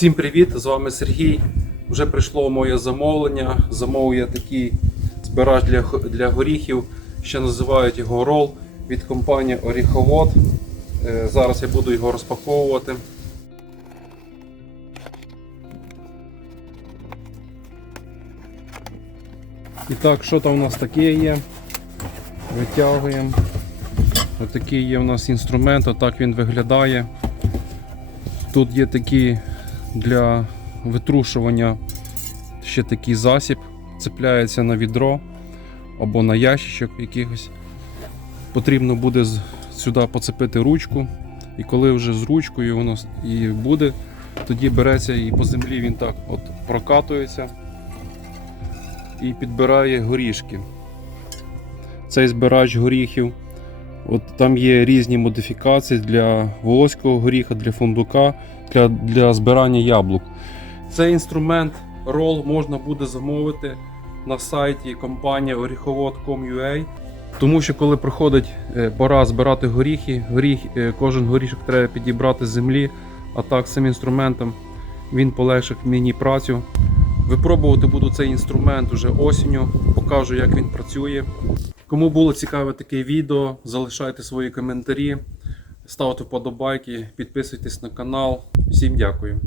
Всім привіт! З вами Сергій. Вже прийшло моє замовлення. Замовив я такий збирач для, для горіхів, ще називають його рол від компанії Оріховод. Е, Зараз я буду його розпаковувати. І так, що там у нас таке є? Витягуємо. Отакий є у нас інструмент, отак він виглядає. Тут є такий для витрушування ще такий засіб, цепляється на відро або на ящичок якихось. Потрібно буде сюди поцепити ручку, і коли вже з ручкою воно і буде, тоді береться і по землі він так от прокатується і підбирає горішки. Цей збирач горіхів. От там є різні модифікації для волоського горіха, для фундука, для, для збирання яблук. Цей інструмент рол можна буде замовити на сайті компанії оріховод.com.ua. Тому що коли приходить е, пора збирати горіхи, горіх, е, кожен горішок треба підібрати з землі, а так цим інструментом він полегшить мені працю. Випробувати буду цей інструмент уже осінню, покажу, як він працює. Кому було цікаве таке відео, залишайте свої коментарі, ставте вподобайки, підписуйтесь на канал. Всім дякую.